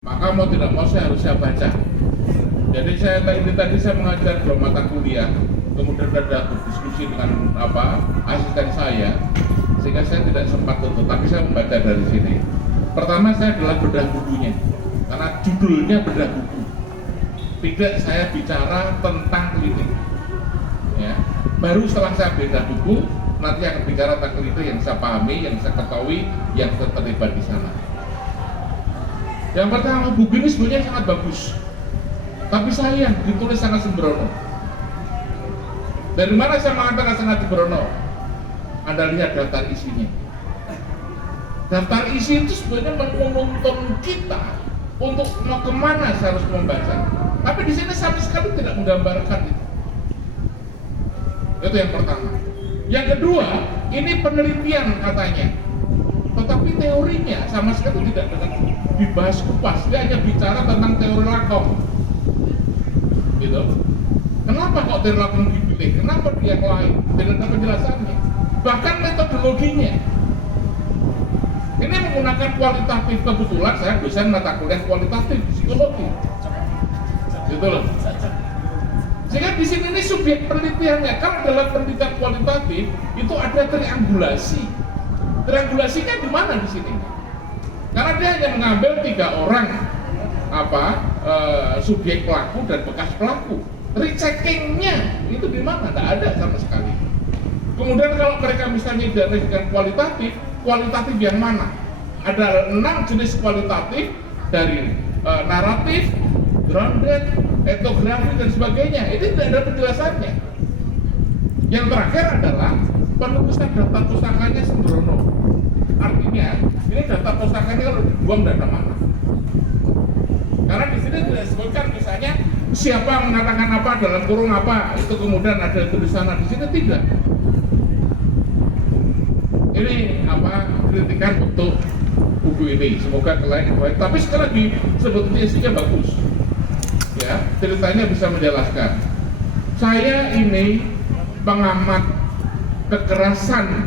Maka mau tidak mau saya harus baca. Jadi tadi saya mengajar 2 mata kuliah, kemudian ada berdiskusi dengan asisten saya, sehingga saya tidak sempat tutup, tapi saya membaca dari sini. Pertama saya adalah bedah bukunya, karena judulnya bedah buku. Tidak saya bicara tentang klinik. Ya. Baru setelah saya bedah buku, nanti akan bicara tentang klinik yang saya pahami, yang saya ketahui, yang terlibat di sana. Yang pertama, buku ini sebenarnya sangat bagus, tapi sayang ditulis sangat sembrono. Dari mana saya mengatakan sangat sembrono? Anda lihat daftar isinya. Daftar isi itu sebenarnya menuntun kita untuk mau kemana saya harus membaca. Tapi di sini sama sekali tidak menggambarkan itu. Itu yang pertama. Yang kedua, ini penelitian katanya. Tetapi teorinya sama sekali tidak dibahas kupas. Dia hanya bicara tentang teori lakom. Gitu. Kenapa kok teori lakom dipilih? Kenapa dia yang lain? Tidak ada penjelasannya. Bahkan metodologinya. Ini menggunakan kualitatif. Kebetulan saya dosen mata kuliah kualitatif psikologi. Gitu loh. Sehingga di sini ini subjek penelitiannya. Kalau dalam penelitian kualitatif itu ada triangulasi. Triangulasinya di mana di sini? Karena dia hanya mengambil 3 orang subjek pelaku dan bekas pelaku. Recheckingnya itu di mana? Tidak ada sama sekali. Kemudian kalau mereka misalnya dengan kualitatif yang mana? Ada 6 jenis kualitatif dari naratif, grounded, etnografi dan sebagainya. Itu tidak ada penjelasannya. Yang terakhir adalah penulisan daftar pustakanya sembrono. Artinya ini daftar pustakanya kalau dibuang dana mana? Karena di sini tidak disebutkan misalnya siapa mengatakan apa dalam kurung apa, itu kemudian ada tulisan di sini tidak. Ini kritikan untuk buku ini. Semoga kalian baik. Tapi sekali lagi sebetulnya isinya bagus. Ya, ceritanya bisa menjelaskan. Saya ini pengamat kekerasan,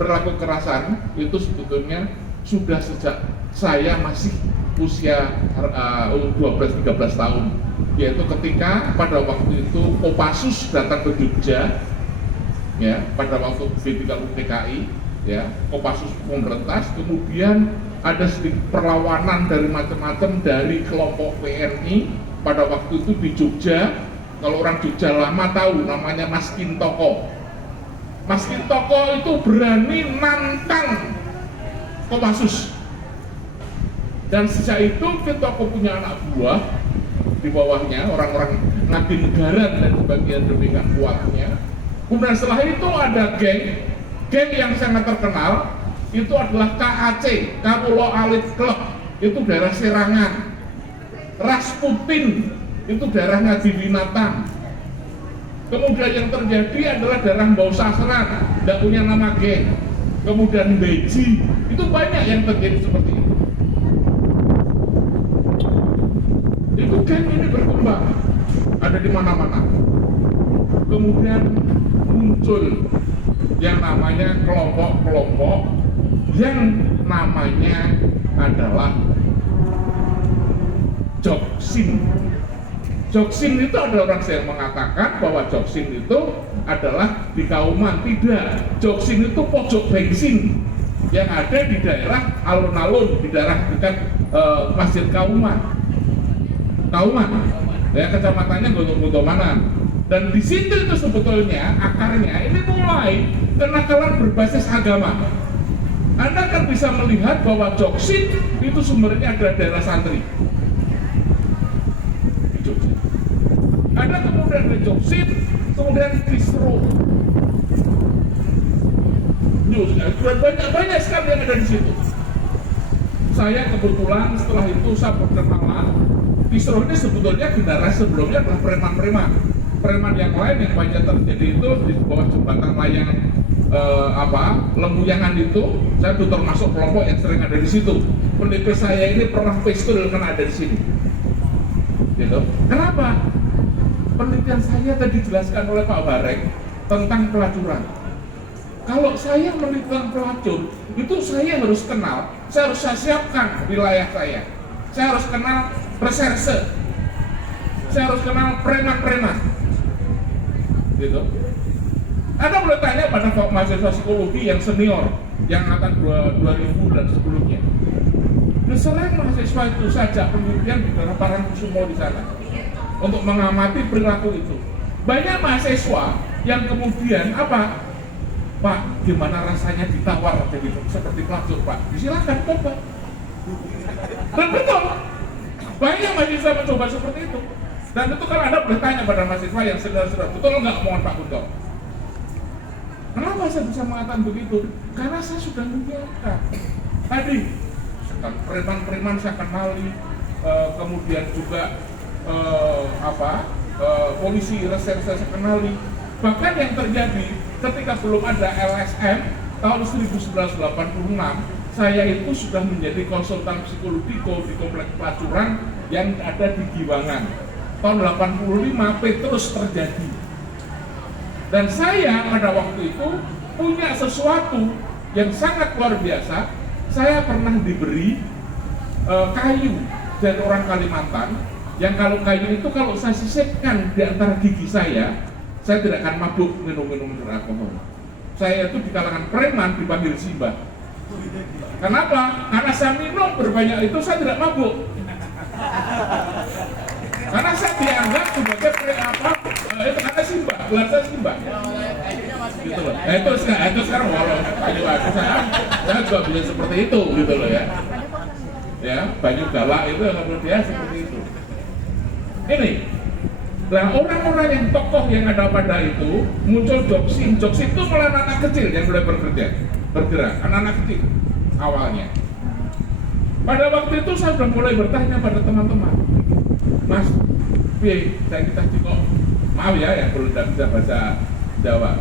berlaku kekerasan itu sebetulnya sudah sejak saya masih usia 12-13 tahun, yaitu ketika pada waktu itu Kopassus datang ke Jogja, ya, pada waktu B30 PKI, ya, Kopassus pemberantas, kemudian ada sedikit perlawanan dari macam-macam dari kelompok WNI pada waktu itu di Jogja. Kalau orang Jogja lama tahu namanya Mas Kintoko. Mas Kintoko itu berani nantang Kopassus. Dan sejak itu Kintoko punya anak buah di bawahnya, orang-orang nabi negara dan sebagian demikian kuatnya. Kemudian setelah itu ada geng yang sangat terkenal, itu adalah KAC, Kawula Alit Club, itu daerah Serangan. Rasputin, itu daerah Ngadi Winatang. Kemudian yang terjadi adalah daerah Mbau Sasran, tidak punya nama geng. Kemudian Beji, itu banyak yang terjadi seperti itu. Itu geng ini berkembang, ada di mana-mana. Kemudian muncul yang namanya kelompok-kelompok yang namanya adalah Joksin. Joksin itu ada orang yang mengatakan bahwa Joksin itu adalah di Kauman. Tidak, Joksin itu pojok bensin yang ada di daerah alun-alun, di daerah dekat Masjid Kauman, ya, kecamatannya Gontok-Gontomanan. Dan di situ itu sebetulnya akarnya ini mulai kenakalan berbasis agama. Anda kan bisa melihat bahwa Joksin itu sumbernya adalah daerah santri. Ada kemudian di Joksin, kemudian Kisro. Banyak sekali yang ada di situ. Saya kebetulan setelah itu saya berkenalan. Kisro ini sebetulnya generasi sebelumnya adalah preman-preman. Preman yang lain yang banyak terjadi itu di bawah jembatan layang Lembuyangan itu, saya tuh termasuk kelompok yang sering ada di situ. Peneliti saya ini pernah pistol karena ada di sini. Gitu. Kenapa? Penelitian saya tadi dijelaskan oleh Pak Barek tentang pelacuran. Kalau saya meneliti tentang pelacur, itu saya harus kenal, saya harus siapkan wilayah saya. saya harus kenal reserse, saya harus kenal preman-preman, gitu. Anda boleh tanya pada mahasiswa psikologi yang senior, yang angkatan 2000 dan sebelumnya. Dan selain mahasiswa itu saja penelitian di dalam Parangkusumo di sana untuk mengamati perilaku itu. Banyak mahasiswa yang kemudian apa? Pak, gimana rasanya ditawar jadi seperti pelacur, Pak? Silakan coba. Dan betul, banyak mahasiswa mencoba seperti itu. Dan itu kalau Anda boleh tanya pada mahasiswa yang senior-senior, betul nggak omongan Pak Kunto? Kenapa saya bisa mengatakan begitu? Karena saya sudah menyiapkan. Tadi, preman-preman saya kenali, kemudian juga polisi reserse saya kenali. Bahkan yang terjadi ketika belum ada LSM tahun 1986, saya itu sudah menjadi konsultan psikologi di kompleks pelacuran yang ada di Giwangan. Tahun 85 Petrus terjadi. Dan saya pada waktu itu punya sesuatu yang sangat luar biasa. Saya pernah diberi kayu dari orang Kalimantan, yang kalau kayu itu kalau saya sisipkan di antara gigi saya tidak akan mabuk minum-minum beralkohol. Saya itu di kalangan preman dipanggil Simba. Kenapa? Karena saya minum berbanyak itu saya tidak mabuk. Karena saya dianggap sebagai itu kata Simba, gelar saya Simba. Gitu loh. Itu sekarang walau saya juga bisa seperti itu, gitu loh ya. Ya, Banyu Galak itu kemudian seperti itu. Ini, nah orang-orang yang tokoh yang ada pada itu muncul Joksin itu mulai anak kecil yang mulai bergerak, anak-anak kecil awalnya. Pada waktu itu saya sudah mulai bertanya pada teman-teman, Mas, saya kita kok, maaf ya yang belum bisa bahasa Jawa,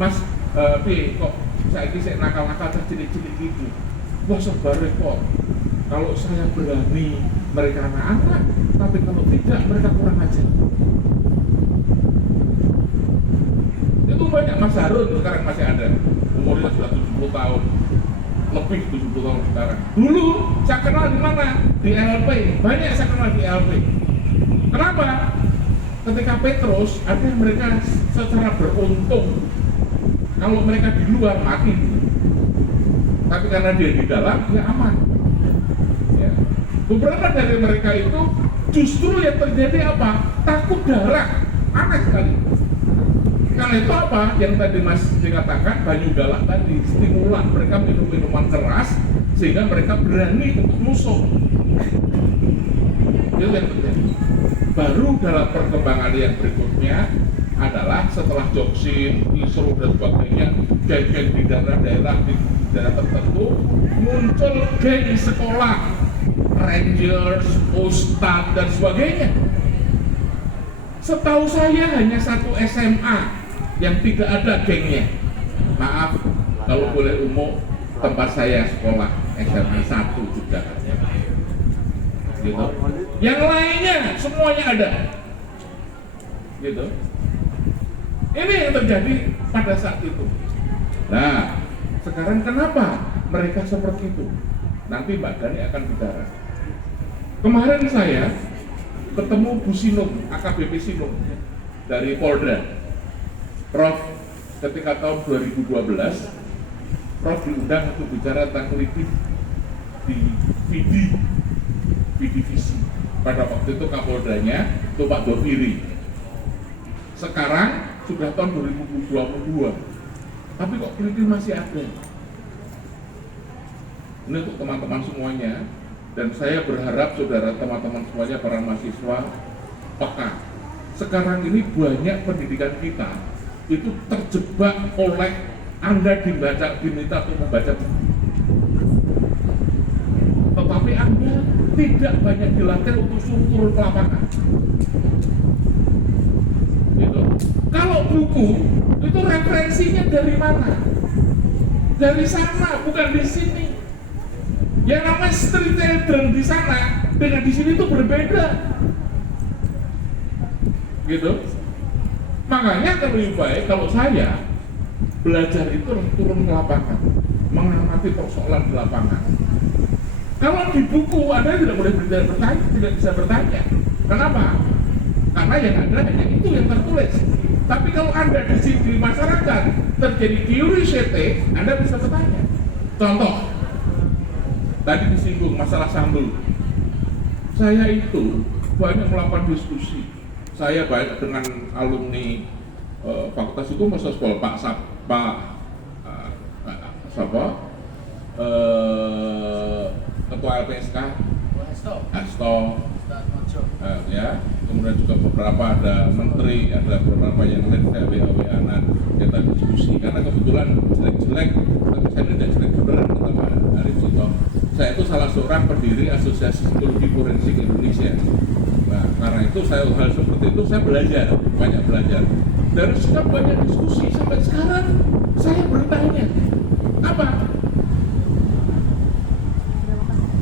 Mas, kok saya nakal-nakal cilik-cilik gitu, wah sebar repot. Kalau saya berani mereka anak-anak, tapi kalau tidak mereka kurang ajar. Itu banyak. Mas Harun sekarang masih ada, umurnya sudah 70 tahun, lebih 70 tahun sekarang. Dulu saya kenal di mana? Di LP, banyak saya kenal di LP. Kenapa? Ketika Petrus, ada yang mereka secara beruntung, kalau mereka di luar mati dulu. Tapi karena dia di dalam, dia aman. Ya. Beberapa dari mereka itu justru yang terjadi apa? Takut darah, aneh sekali. Karena itu apa? Yang tadi Mas dikatakan, Banyu Galak tadi, stimulan, mereka minum minuman keras sehingga mereka berani untuk musuh. Itu yang terjadi. Baru dalam perkembangan yang berikutnya adalah setelah Joksin, Isro dan sebagainya, geng-geng di daerah-daerah di daerah tertentu, muncul geng sekolah, Rangers, Ustadz dan sebagainya. Setahu saya hanya satu SMA yang tidak ada gengnya. Maaf kalau boleh umum, tempat saya sekolah SMA 1 juga. Gitu. Yang lainnya semuanya ada. Gitu. Ini yang terjadi pada saat itu. Nah, sekarang kenapa mereka seperti itu? Nanti Mbak Dani akan bicara. Kemarin saya ketemu Bu Sinung, AKBP Sinung dari Polda. Prof, ketika tahun 2012, Prof diundang untuk bicara tentang kritik di divisi. Pada waktu itu Kapoldanya itu Pak Doviri. Sekarang sudah tahun 2022, tapi kok kritik masih ada. Ini untuk teman-teman semuanya, dan saya berharap saudara teman-teman semuanya para mahasiswa peka. Sekarang ini banyak pendidikan kita itu terjebak oleh Anda diminta untuk membaca buku, tetapi Anda tidak banyak dilatih untuk struktur ke lapangan. Gitu. Kalau buku itu referensinya dari mana? Dari sana, bukan di sini. Yang namanya street children di sana dengan di sini itu berbeda. Gitu. Makanya lebih baik kalau saya belajar itu turun ke lapangan, mengamati persoalan di lapangan. Kalau di buku Anda tidak boleh bertanya, tidak bisa bertanya. Kenapa? Karena yang ada hanya itu yang tertulis. Tapi kalau Anda di masyarakat terjadi curiosity, Anda bisa bertanya. Contoh, tadi disinggung masalah sambel. Saya itu banyak melakukan diskusi. Saya banyak dengan alumni Fakultas Hukum Sospol, Pak Ketua LPSK Hasto, ya, kemudian juga beberapa ada menteri, ada beberapa yang lain saya WA-WA kita diskusi karena kebetulan jelek-jelek, tapi saya tidak jelek beneran kata Pak Arif Cito. Saya itu salah seorang pendiri Asosiasi Psikologi Forensik Indonesia. Nah, karena itu saya hal seperti itu saya belajar, banyak belajar. Dari sikap banyak diskusi sampai sekarang saya bertanya, apa?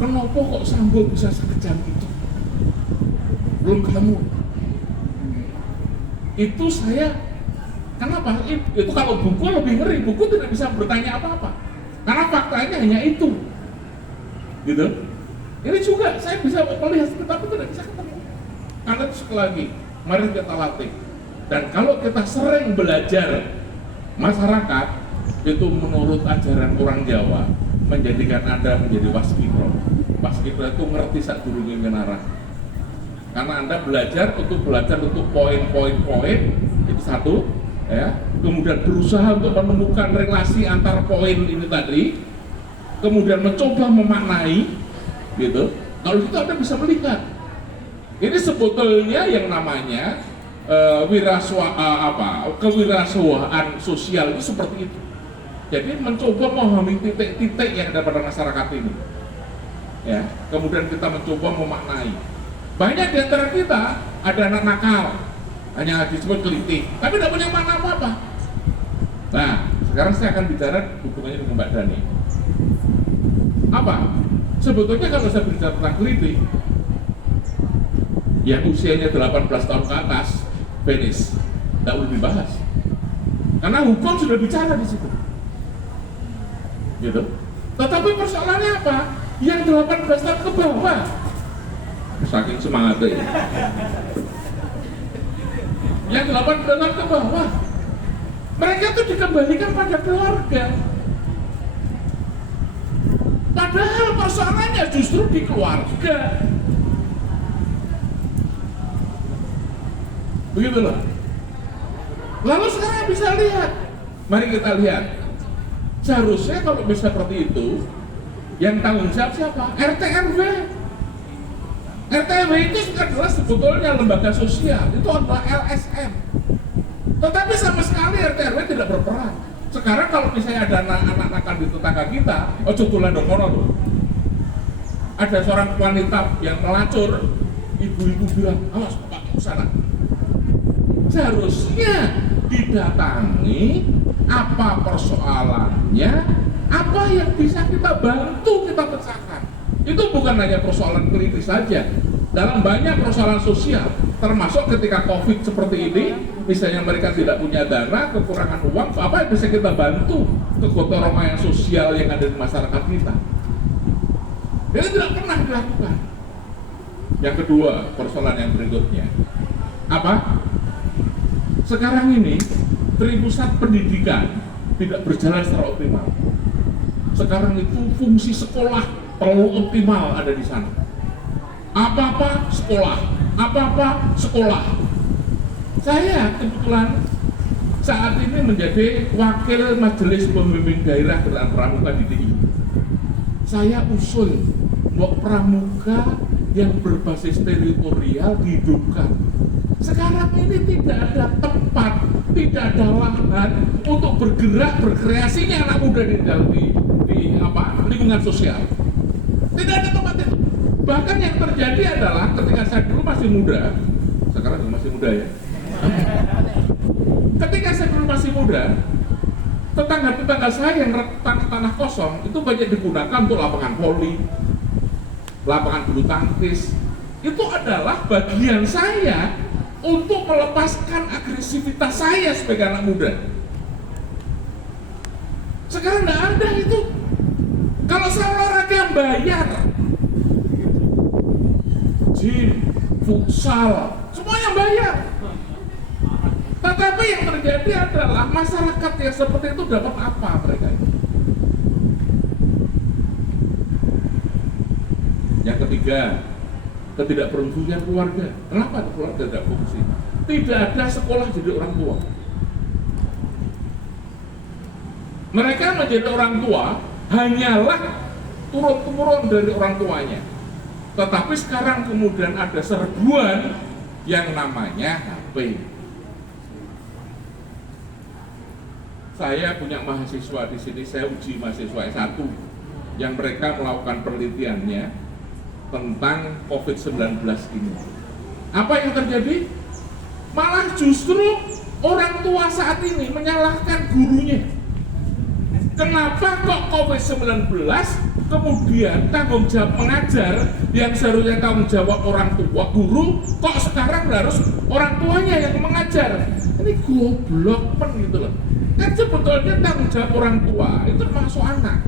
Kenapa kok Sambo bisa sekejam itu? Belum kamu. Itu saya, kenapa? Itu kalau buku lebih ngeri, buku tidak bisa bertanya apa-apa. Karena faktanya hanya itu. Gitu. Ini juga saya bisa melihat, tapi tidak bisa ketemu. Karena itu sekali lagi, mari kita latih. Dan kalau kita sering belajar masyarakat, itu menurut ajaran orang Jawa, menjadikan Anda menjadi waskitro. Waskitro itu ngerti sak durunge ngenarah. Karena Anda belajar untuk poin-poin itu satu, ya. Kemudian berusaha untuk menemukan relasi antar poin ini tadi, kemudian mencoba memaknai, gitu. Kalau itu Anda bisa melihat. Ini sebetulnya yang namanya kewirausahaan sosial itu seperti itu. Jadi mencoba memahami titik-titik yang ada pada masyarakat ini, ya. Kemudian kita mencoba memaknai. Banyak di antara kita ada anak nakal, hanya disebut kelitih, tapi tidak punya makna apa-apa. Nah, sekarang saya akan bicara hubungannya dengan Mbak Dani. Apa? Sebetulnya kalau saya bicara tentang kelitih, yang usianya 18 tahun ke atas, finish, tidak perlu dibahas. Karena hukum sudah bicara di situ. Gitu. Tetapi persoalannya apa? Yang 18 tahun ke bawah, saking semangatnya ya. Yang 18 tahun ke bawah, mereka tuh dikembalikan pada keluarga. Padahal persoalannya justru di keluarga. Begitu loh. Lalu sekarang bisa lihat, mari kita lihat. Seharusnya kalau bisa seperti itu, yang tanggung jawab siapa? RT RW. RT RW itu adalah sebetulnya lembaga sosial, itu adalah LSM. Tetapi sama sekali RT RW tidak berperan. Sekarang kalau misalnya ada anak-anak nakal di tetangga kita, ojo tulan dong kono tuh. Ada seorang wanita yang melacur, ibu-ibu bilang, awas Pak ke sana. Seharusnya didatangi, apa persoalannya, apa yang bisa kita bantu, kita pecahkan. Itu bukan hanya persoalan kritis saja, dalam banyak persoalan sosial, termasuk ketika COVID seperti ini, misalnya mereka tidak punya dana, kekurangan uang, apa yang bisa kita bantu kegotong royongan sosial yang ada di masyarakat kita. Ini tidak pernah dilakukan. Yang kedua, persoalan yang berikutnya, apa? Sekarang ini pusat pendidikan tidak berjalan secara optimal. Sekarang itu fungsi sekolah perlu optimal ada di sana. Apa-apa sekolah, apa-apa sekolah. Saya kebetulan saat ini menjadi wakil majelis pembimbing daerah Gerakan Pramuka di DI. Saya usul blok pramuka yang berbasis teritorial dihidupkan. Sekarang ini tidak ada tempat, tidak ada lahan untuk bergerak, berkreasinya anak muda di lingkungan sosial. Tidak ada tempat itu. Bahkan yang terjadi adalah ketika saya dulu masih muda, sekarang juga masih muda ya. Ketika saya dulu masih muda, tetangga-tetangga saya yang tanah kosong itu banyak digunakan untuk lapangan voli, lapangan bulu tangkis. Itu adalah bagian saya untuk melepaskan agresivitas saya sebagai anak muda. Sekarang nggak ada itu. Kalau saya olahraga bayar, gym, futsal, semuanya bayar. Tetapi yang terjadi adalah masyarakat yang seperti itu dapat apa mereka itu? Yang ketiga, ketidakberfungsian keluarga. Kenapa keluarga tidak fungsi? Tidak ada sekolah jadi orang tua. Mereka menjadi orang tua hanyalah turun-temurun dari orang tuanya. Tetapi sekarang kemudian ada serbuan yang namanya HP. Saya punya mahasiswa di sini, saya uji mahasiswa S1 yang mereka melakukan penelitiannya tentang COVID-19 ini. Apa yang terjadi? Malah justru orang tua saat ini menyalahkan gurunya. Kenapa kok COVID-19 kemudian tanggung jawab mengajar yang seharusnya tanggung jawab orang tua, guru, kok sekarang harus orang tuanya yang mengajar? Ini goblok pen gitu loh. Kan sebetulnya tanggung jawab orang tua itu termasuk anak.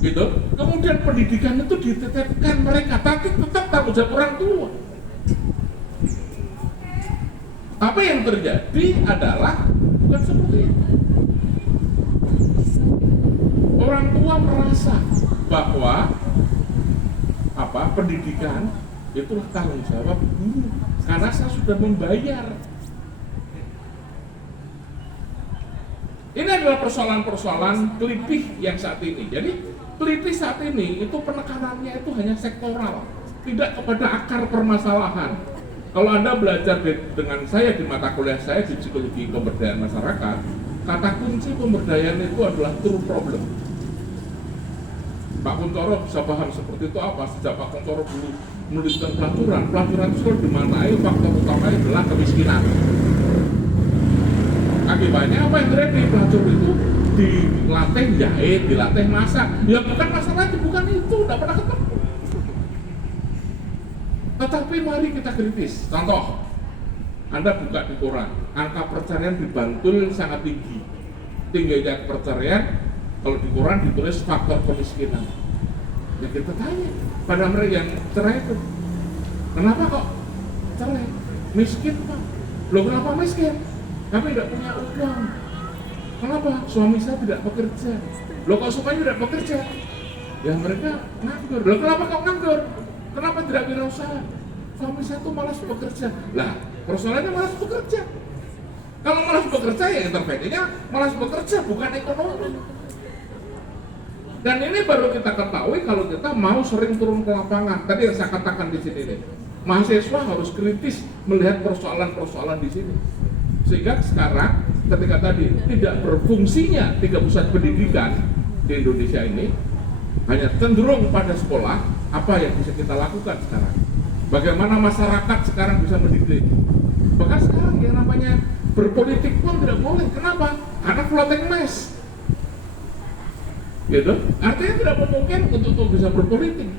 Gitu. Kemudian pendidikan itu ditetapkan mereka, tapi tetap tanggung jawab orang tua. Apa yang terjadi adalah bukan seperti itu. Orang tua merasa bahwa pendidikan itulah tanggung jawab guru karena saya sudah membayar. Ini adalah persoalan-persoalan kelitih yang saat ini. Jadi kelitih saat ini itu penekanannya itu hanya sektoral, tidak kepada akar permasalahan. Kalau Anda belajar dengan saya di mata kuliah saya di psikologi pemberdayaan masyarakat, kata kunci pemberdayaan itu adalah true problem. Pak Kuntoro bisa paham seperti itu apa? Sejak Pak Kuntoro dulu menuliskan pelacuran itu selalu dimaknai faktor utamanya adalah kemiskinan. Akibatnya apa yang terjadi? Pelacur itu dilatih jahit, dilatih masak. Ya bukan masalahnya, bukan itu, tidak pernah ketemu. Tetapi mari kita kritis. Contoh, Anda buka di koran, angka perceraian di Bantul sangat tinggi. Tingginya perceraian, kalau di koran ditulis faktor kemiskinan. Ya kita tanya pada mereka yang cerai itu, kenapa kok cerai? Miskin Pak. Loh kenapa miskin? Kami tidak punya uang. Kenapa? Suami saya tidak bekerja. Loh kok suaminya tidak bekerja? Ya mereka nganggur. Loh kenapa kok nganggur? Kenapa tidak wirausaha? Suami saya tuh malas bekerja. Lah, persoalannya malas bekerja. Kalau malas bekerja ya intervensinya malas bekerja, bukan ekonomi. Dan ini baru kita ketahui kalau kita mau sering turun ke lapangan. Tadi yang saya katakan di sini nih, mahasiswa harus kritis melihat persoalan-persoalan di sini. Sehingga sekarang ketika tadi tidak berfungsinya 3 pusat pendidikan di Indonesia ini, hanya cenderung pada sekolah, apa yang bisa kita lakukan sekarang? Bagaimana masyarakat sekarang bisa mendidik? Bahkan sekarang yang namanya berpolitik pun tidak boleh. Kenapa? Karena floating mess. Gitu? Artinya tidak mungkin untuk bisa berpolitik.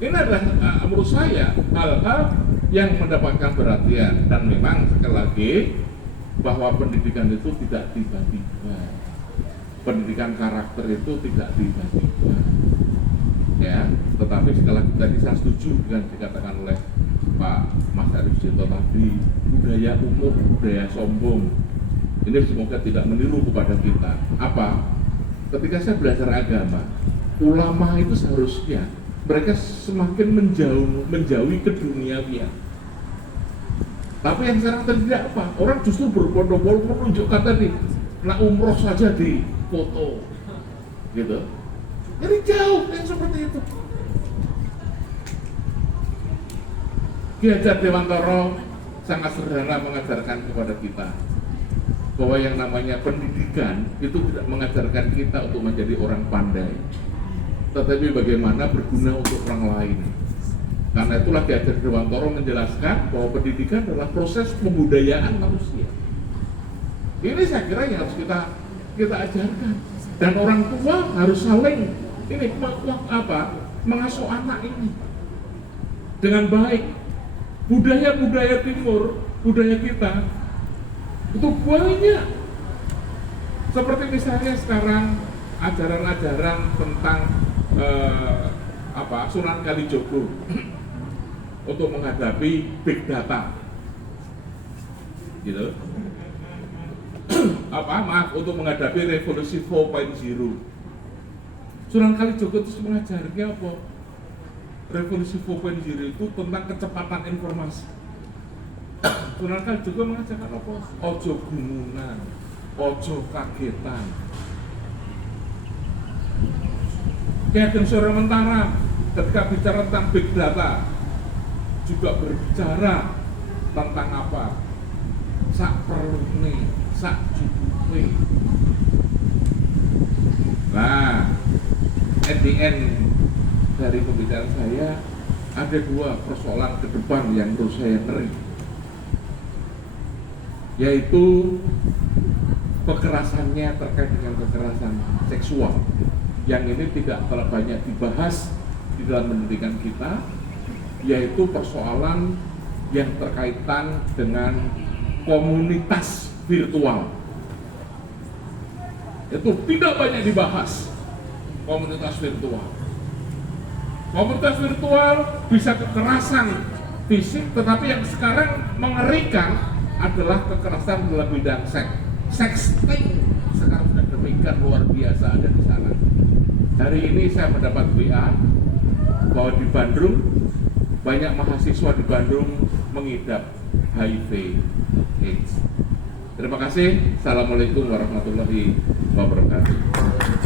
Ini adalah menurut saya hal-hal yang mendapatkan perhatian. Dan memang sekali lagi bahwa pendidikan itu tidak tiba-tiba. Pendidikan karakter itu tidak tiba-tiba. Ya, tetapi sekali lagi tadi saya setuju dengan dikatakan oleh Pak Mas Arief Cito tadi, budaya umum, budaya sombong ini semoga tidak meniru kepada kita. Apa? Ketika saya belajar agama, ulama itu seharusnya mereka semakin menjauhi keduniawian. Tapi yang sekarang terjadi apa? Orang justru berbondong-bondong menunjukkan tadi, nak umroh saja di foto, gitu. Jadi jauh yang seperti itu. Ki Hajar Dewantara sangat sederhana mengajarkan kepada kita bahwa yang namanya pendidikan itu tidak mengajarkan kita untuk menjadi orang pandai, tetapi bagaimana berguna untuk orang lain. Karena itulah Ki Hajar Dewantara menjelaskan bahwa pendidikan adalah proses pembudayaan manusia. Ini saya kira yang harus kita ajarkan. Dan orang tua harus saling mengasuh anak ini dengan baik. Budaya-budaya timur, budaya kita itu banyak. Seperti misalnya sekarang ajaran-ajaran tentang Sunan Kalijogo untuk menghadapi big data, gitu. Untuk menghadapi revolusi 4.0. Sunan Kalijogo itu mengajarnya apa? Revolusi 4.0 itu tentang kecepatan informasi. Sunan Kalijogo mengajarkan apa? Ojo gumunan, ojo kagetan. Ki Ageng Suryamentara ketika bicara tentang big data juga berbicara tentang apa? Sak perlune, sak cukupe. Nah, at the end dari pembicaraan saya ada dua persoalan ke depan yang menurut saya ngeri, yaitu kekerasannya terkait dengan kekerasan seksual yang ini tidak terlalu banyak dibahas di dalam pendidikan kita, yaitu persoalan yang berkaitan dengan komunitas virtual. Itu tidak banyak dibahas, komunitas virtual. Komunitas virtual bisa kekerasan fisik, tetapi yang sekarang mengerikan adalah kekerasan dalam bidang seks. Sexting sekarang sudah demikian luar biasa ada di sana. Hari ini saya mendapat WA bahwa di Bandung banyak mahasiswa di Bandung mengidap HIV/AIDS. Terima kasih. Assalamualaikum warahmatullahi wabarakatuh.